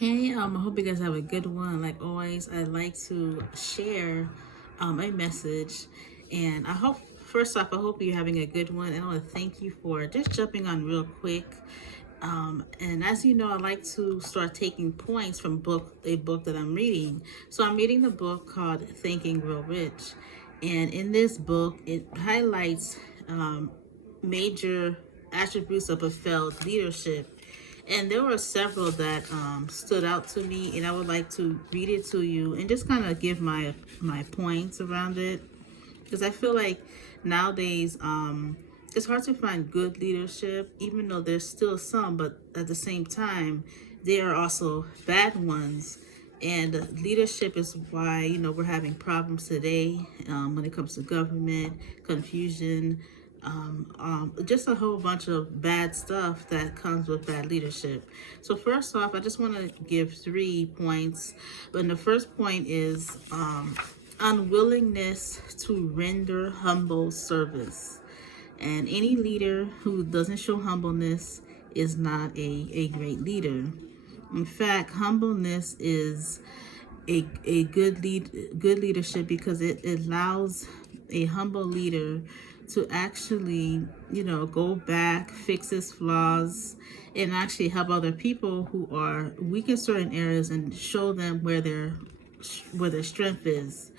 Hey, I hope you guys have a good one. Like always, I like to share a message, and I hope first off, I hope you're having a good one. And I want to thank you for just jumping on real quick. And as you know, I like to start taking points from a book that I'm reading. So I'm reading the book called Thinking Real Rich, and in this book, it highlights major attributes of a failed leadership. And there were several that stood out to me, and I would like to read it to you and just kind of give my points around it, because I feel like nowadays it's hard to find good leadership, even though there's still some, but at the same time, there are also bad ones. And leadership is why we're having problems today when it comes to government confusion, just a whole bunch of bad stuff that comes with bad leadership. So first off, I just want to give 3 points. And the first point is unwillingness to render humble service. And any leader who doesn't show humbleness is not a great leader. In fact, humbleness is a good leadership, because it allows a humble leader to actually go back, fix his flaws, and actually help other people who are weak in certain areas and show them where their strength is.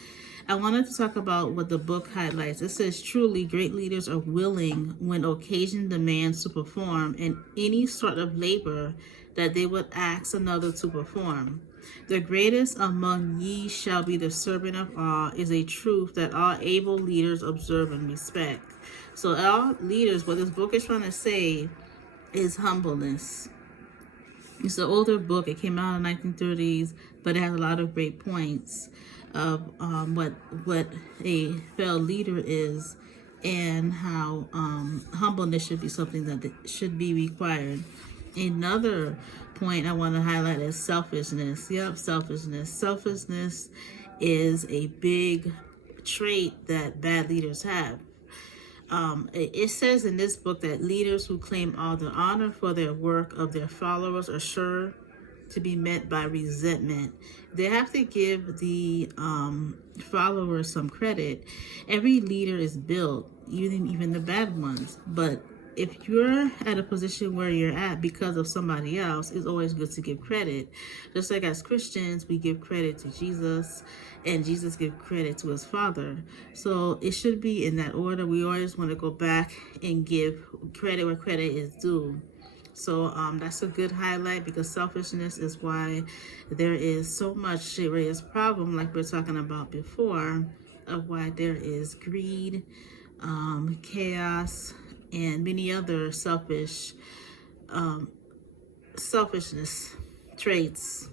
I wanted to talk about what the book highlights. It says, truly, great leaders are willing, when occasion demands, to perform in any sort of labor that they would ask another to perform. The greatest among ye shall be the servant of all, is a truth that all able leaders observe and respect. So, all leaders, what this book is trying to say is humbleness. It's an older book. It came out in the 1930s, but it has a lot of great points of what a failed leader is, and how humbleness should be something that should be required. Another point I want to highlight is selfishness. Yep, selfishness. Selfishness is a big trait that bad leaders have. It says in this book that leaders who claim all the honor for their work of their followers are sure to be met by resentment. They have to give the followers some credit. Every leader is built, even the bad ones. But if you're at a position where you're at because of somebody else, it's always good to give credit. Just like as Christians, we give credit to Jesus, and Jesus gives credit to his Father. So it should be in that order. We always want to go back and give credit where credit is due. So that's a good highlight, because selfishness is why there is so much serious problem, like we are talking about before, of why there is greed, chaos, and many other selfishness traits.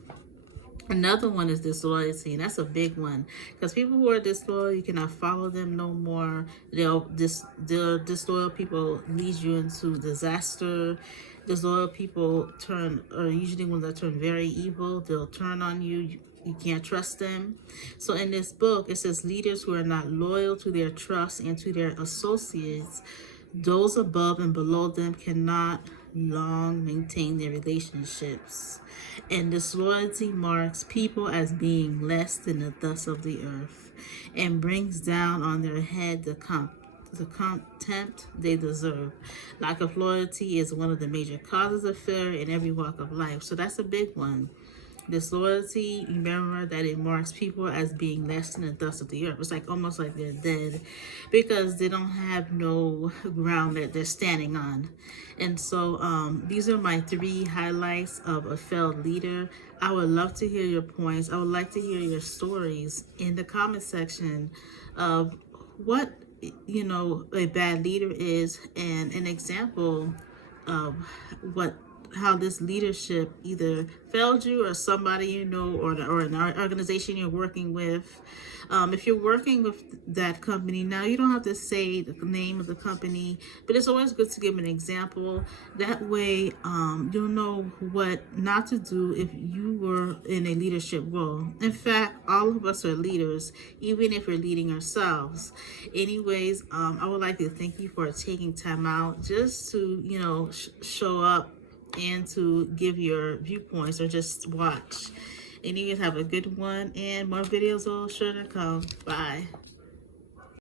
Another one is disloyalty, and that's a big one, because people who are disloyal, you cannot follow them no more. They'll disloyal people lead you into disaster. Disloyal people are usually ones that turn very evil. They'll turn on you. You can't trust them. So in this book, it says leaders who are not loyal to their trust and to their associates, those above and below them, cannot long maintain their relationships. And disloyalty marks people as being less than the dust of the earth, and brings down on their head the contempt they deserve. Lack of loyalty is one of the major causes of failure in every walk of life. So that's a big one. Disloyalty, remember that it marks people as being less than the dust of the earth. It's like almost like they're dead, because they don't have no ground that they're standing on. And so these are my 3 highlights of a failed leader. I would love to hear your points. I would like to hear your stories in the comment section of what a bad leader is, and an example of what how this leadership either failed you, or somebody or an organization you're working with. If you're working with that company, now you don't have to say the name of the company, but it's always good to give an example. That way you'll know what not to do if you were in a leadership role. In fact, all of us are leaders, even if we're leading ourselves. Anyways, I would like to thank you for taking time out just to show up and to give your viewpoints or just watch. And you guys have a good one, and more videos will sure to come. Bye.